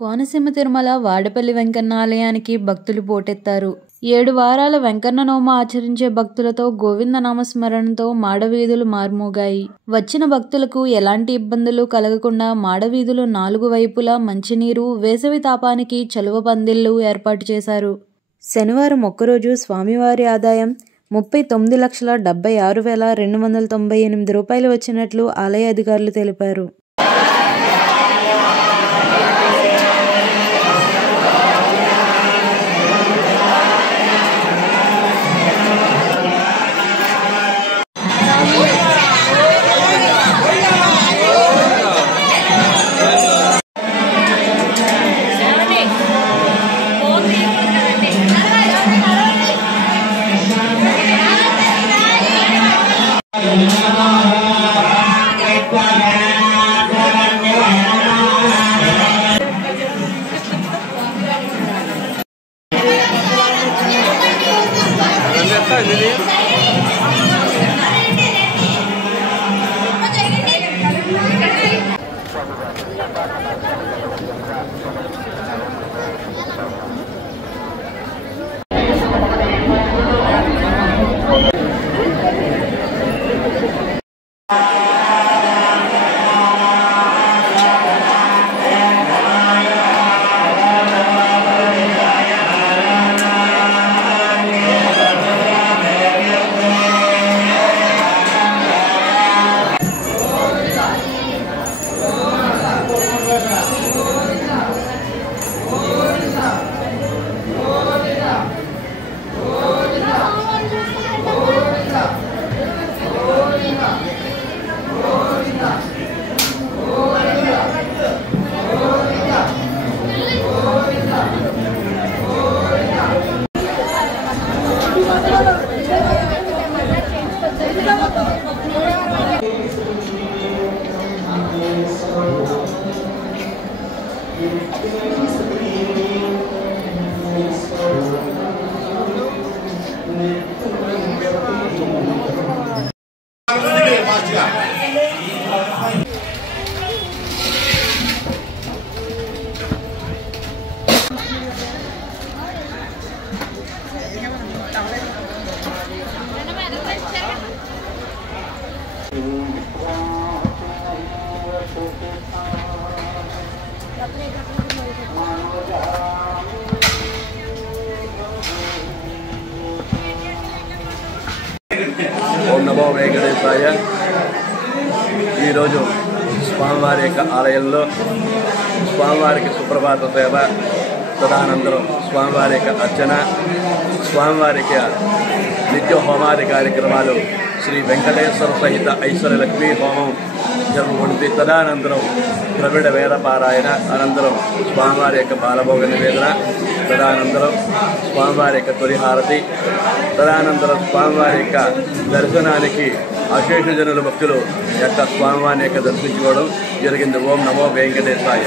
కోనసీమ తిరుమల వాడపల్లి వెంకన్న ఆలయానికి భక్తులు పోటెత్తారు. 7 వారాల వెంకన్న నోమ ఆచరించే భక్తులతో గోవిందనామస్మరణతో మాడవీధులు మార్మోగాయి. వచ్చిన భక్తులకు ఎలాంటి ఇబ్బందులు కలగకుండా మాడవీధులు 4 వైపులా మంచినీరు, వేసవి తాపానికి చలువ పందిళ్లు ఏర్పాటు చేశారు. శనివారం ఒక్కరోజు స్వామివారి ఆదాయం 39,76,298 రూపాయలు వచ్చినట్లు ఆలయ అధికారులు తెలిపారు. ఓం నమో వెంకటేశాయ. ఈరోజు స్వామివారి యొక్క ఆలయంలో స్వామివారికి సుప్రభాత సేవ, తదనంతరం స్వామివారి యొక్క అర్చన, స్వామివారికి నిత్య హోమాది కార్యక్రమాలు, శ్రీ వెంకటేశ్వర సహిత ఐశ్వర్య లక్ష్మీ హోమం జరుగుతుంది. తదనంతరం ద్రవిడ వేద పారాయణ, అనంతరం స్వామివారి యొక్క బాలభోగ నివేదన, తదనంతరం స్వామివారి యొక్క తొలి హారతి, తదనంతరం స్వామివారి యొక్క దర్శనానికి అశేష జనుల భక్తులు యొక్క స్వామివారిని యొక్క దర్శించుకోవడం జరిగింది. ఓం నమో వెంకటేశాయ.